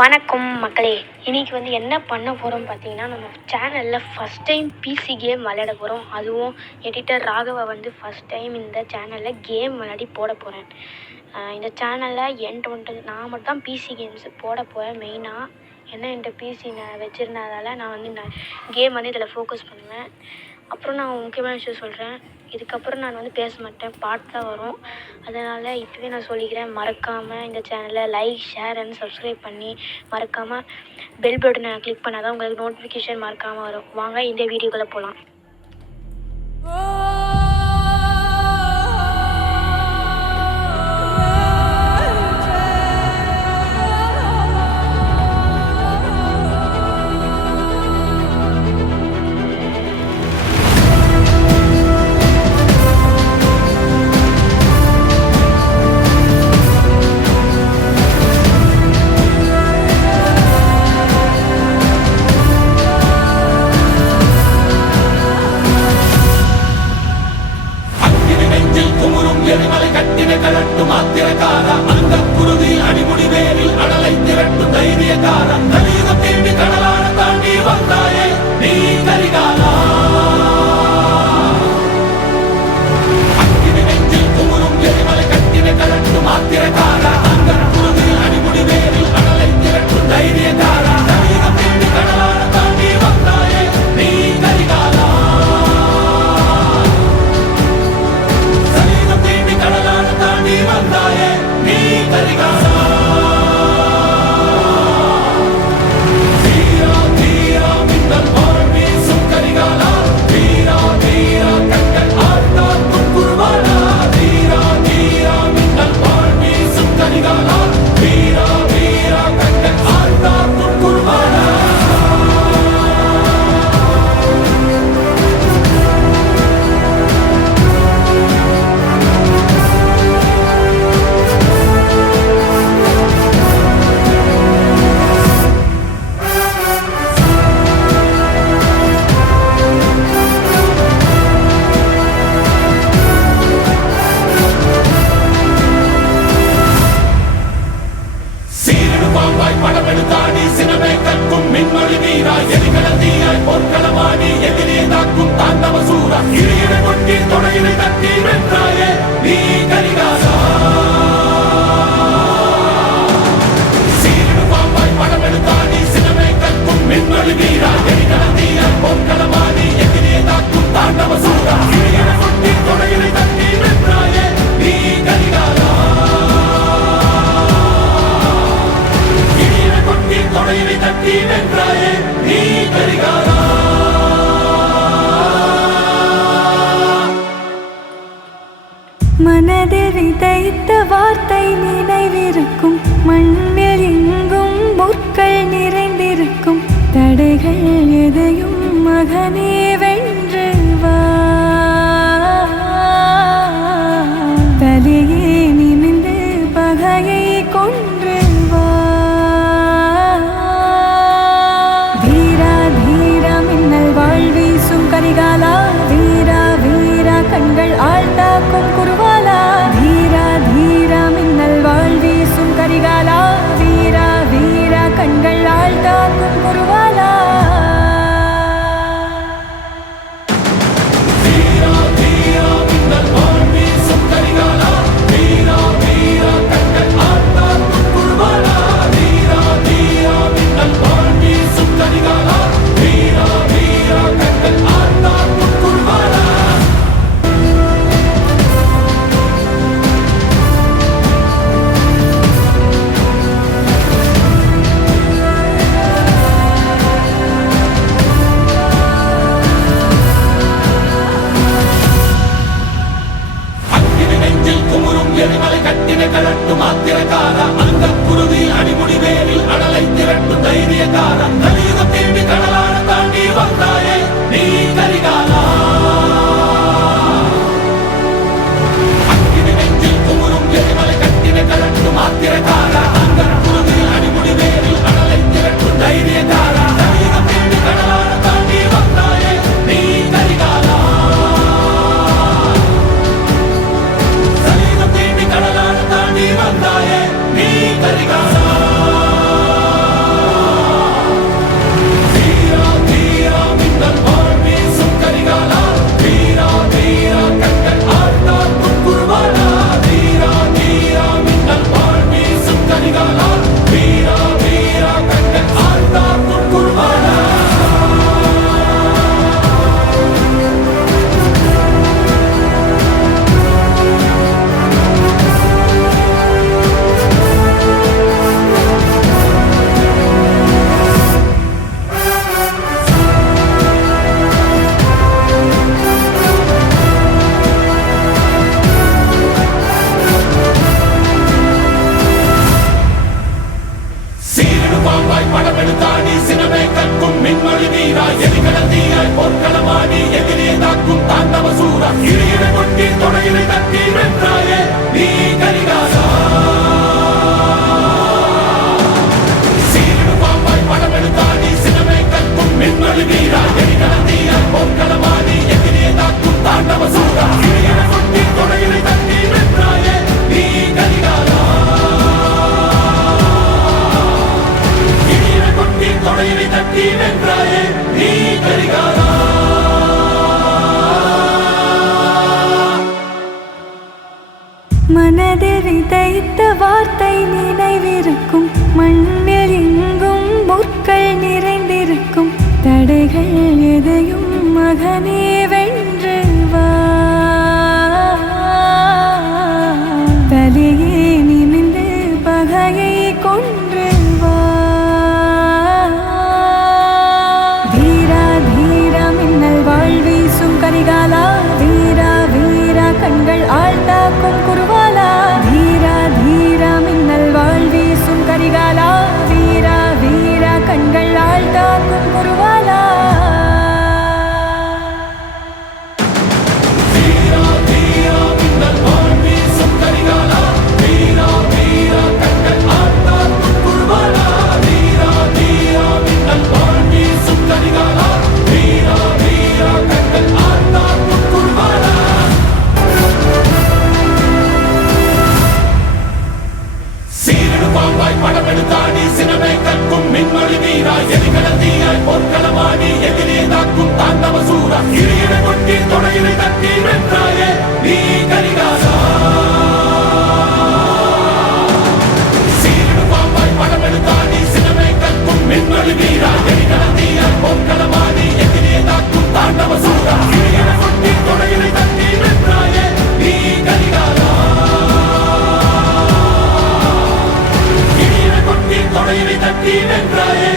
வணக்கம் மக்களே. இன்றைக்கி என்ன பண்ண போகிறோம் பார்த்தீங்கன்னா, நம்ம சேனலில் ஃபஸ்ட் டைம் பிசி கேம் விளையாட போகிறோம். அதுவும் எடிட்டர் ராகவா ஃபஸ்ட் டைம் இந்த சேனலில் கேம் விளையாடி போட போகிறேன். இந்த சேனலில் என்கிட்ட நான் மட்டும் தான் பிசி கேம்ஸ் போட போகிறேன். மெயினாக என்கிட்ட பிசி நான் வச்சுருந்ததால் நான் கேம் இதில் ஃபோக்கஸ் பண்ணுவேன். அப்புறம் நான் முக்கியமான விஷயம் சொல்கிறேன். இதுக்கப்புறம் நான் பேச மாட்டேன், பாட்டு தான் வரும். அதனால் இப்போவே நான் சொல்லிக்கிறேன், மறக்காமல் இந்த சேனலை லைக், ஷேர் அண்ட் சப்ஸ்கிரைப் பண்ணி மறக்காமல் பெல் பட்டனை கிளிக் பண்ணால் தான் உங்களுக்கு நோட்டிஃபிகேஷன் மறக்காமல் வரும். வாங்க இந்த வீடியோக்குள்ளே போகலாம். எரிமலை கட்டின கலட்டு மாத்திரக்கார அந்த குருதி அடிமுடி வேரில் அடலை திரட்டு தைரியக்கார கலியுகம் தேடி கடலான தாண்டி வந்தாயே நீ கரிகாலா. அக்கினி நெஞ்சில் குமுறும் எரிமலை கட்டின கலட்டு மாத்திரக்கார அந்த குருதி அடிமுடி வேரில் அடலை திரட்டு தைரியக்கார கலியுகம் தேடி கடலான தாண்டி வந்தாயே நீ கரிகாலா. கடலான தாண்டி வந்தாயே நீ கரிகாலா. தீரா தீரா மின்னல் போல் வீசும் கரிகாலா. தீரா தீரா கண்கள் ஆழ்ந்தால் குறுவாடா. தீரா தீரா மின்னல் போல் வீசும் கரிகாலா. தீரா தீரா கண்கள் ஆழ்ந்தால் குறுவாடா. படமெடுத்தாடி சினமே கற்கும் மின்மொழி வீரா. எரிகடல் தீயாய் பொற்களமாடி எதிரே தாக்கும் தாண்டவ சூரா. இடையிட கொட்டி தொடையினை தட்டி வென்றாயே நீ கரிகாலா. சீரிடு பாம்பாய் படமெடுத்தாடி சினமே கற்கும் மின்மொழி வீரா. எரிகடல் தீயாய் பொற்களமாடி எதிரே தாக்கும் தாண்டவ சூரா. இடையிட கொட்டி தொடையினை தட்டி வென்றாயே நீ கரிகாலா. தொடையினை தட்டி வென்றாயே நீ கரிகாலா. மனதில் விதைத்த வார்த்தை நினைவிருக்கும். மண்ணில் எங்கும் முற்கள் நிறைந்திருக்கும். தடைகள் எதையும் மகனே வென்று வா. தலையே நிமிந்து பகையை கொன்று வா. வீரா தீரா மின்னல் வாழ்வீசும் கரிகாலா. வீரா வீரா கண்கள் ஆழ்ந்தாக்கும் குருவாலா. வீரா தீரா மின்னல் வாழ்வீசும் கரிகாலா. வீரா பாம்பாய் படமெடுத்தாடி சினமே கற்கும் மின்மொழி வீரா எரிகடந்தீயாய் பொற்களமாடி எதிரியை தாக்கும் தாண்டவ சூரா இடையில கொட்டி தொடையிலை தட்டி வென்றாயே நீ கரிகாலா சீரிடு பாம்பாய் படமெடுத்தாடி சினமே கற்கும் மின்மொழி வீரா எரிகடந்தீயாய் பொற்களமாடி எதிரியை தாக்கும் தாண்டவ சூரா இடையில கொட்டி தொடையிலை தட்டி வென்றாயே நீ கரிகாலா தொடையிலை தட்டி வென்றாயே நீ கரிகாலா மனதில் விதைத்த வார்த்தை நினைவிருக்கும் மண்ணில் எங்கும் முற்கள் நிறைந்திருக்கும் தடைகள் எதையும் மகனே வென்று வா தலையே நிமிந்து பகையை கொன்று வா தீரா தீரா மின்னல் வாழ்வீசும் கரிகாலா வீரா வீரா கண்கள் ஆழ்த்தாக்கும் குருவாலா தீரா தீரா மின்னல் வாழ்வீசும் கரிகாலா வீரா வீரா கண்கள் ஆழ்த்தாக்கும் குருவாலா வீரா வீரா மின்னல் வாழ்வீசும் கரிகாலா வீரா வீரா கண்கள் ஆழ்த்தாக்கும் குருவாலா வீரா வீரா மின்னல் வாழ்வீசும் கரிகாலா வீரா வீரா கண்கள் ஆழ்த்தாக்கும் குருவாலா சீரிடு பாம்பாய் படமெடுத்தாடி சினமே கற்கும் மின்மொழி வீரா எரிகடந்தீயாய் பொற்களமாடி எதிரியை தாக்கும் தாண்டவ சூரா இடையில கொட்டி தொடையிலை தட்டி வென்றாயே நீ கரிகாலா சீரிடு பாம்பாய் படமெடுத்தாடி சினமே கற்கும் மின்மொழி வீரா எரிகடந்தீயாய் பொற்களமாடி எதிரியை தாக்கும் தாண்டவ சூரா இடையில கொட்டி தொடையிலை தட்டி வென்றாயே நீ கரிகாலா தொடையிலை தட்டி வென்றாயே